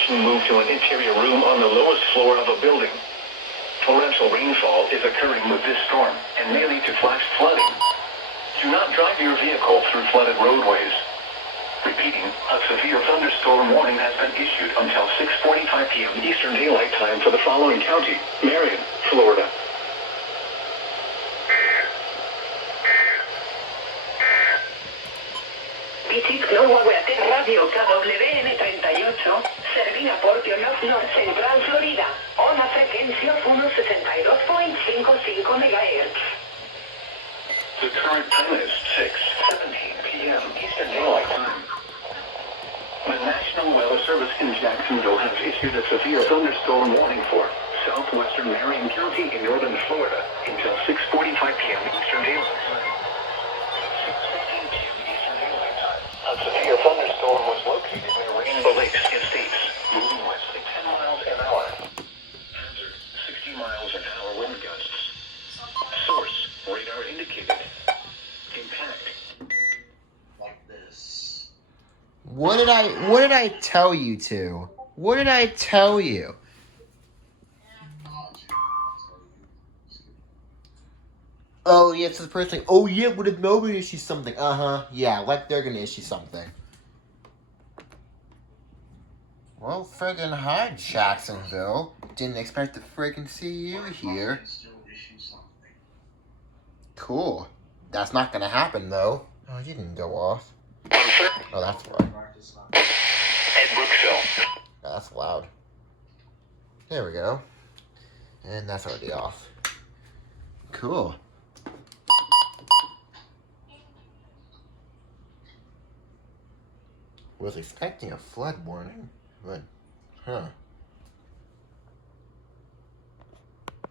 section moved to an interior room on the lowest floor of a building. Torrential rainfall is occurring with this storm and may lead to flash flooding. Do not drive your vehicle through flooded roadways. Repeating, a severe thunderstorm warning has been issued until 6:45 p.m. Eastern Daylight Time for the following county: Marion, Florida. EastMelbourneWX Radio KWN38, servida por Pioneer North Central Florida, on la frecuencia 162.55 MHz. The current time is 6:17 p.m. Eastern Daylight Time. The National Weather Service in Jacksonville has issued a severe thunderstorm warning for southwestern Marion County in northern Florida until 6:45 p.m. Eastern Daylight Time. 6:15 p.m. Eastern Daylight Time. A severe thunderstorm was located near Rainbow Lakes Estates, moving westly 10 miles an hour. Hazard: 60 miles an hour wind gusts. Source: radar indicated. Impact. Like this. What did I tell you to? What did I tell you? Oh, yeah, it's the first thing. Oh, yeah, what if Melbourne issues something? Uh-huh. Yeah, like they're gonna issue something. Well, friggin' hi, Jacksonville. Didn't expect to friggin' see you here. Cool. That's not gonna happen, though. Oh, you didn't go off. Oh, that's why. At Brookville. That's loud. There we go. And that's already off. Cool. Was expecting a flood warning, but, huh.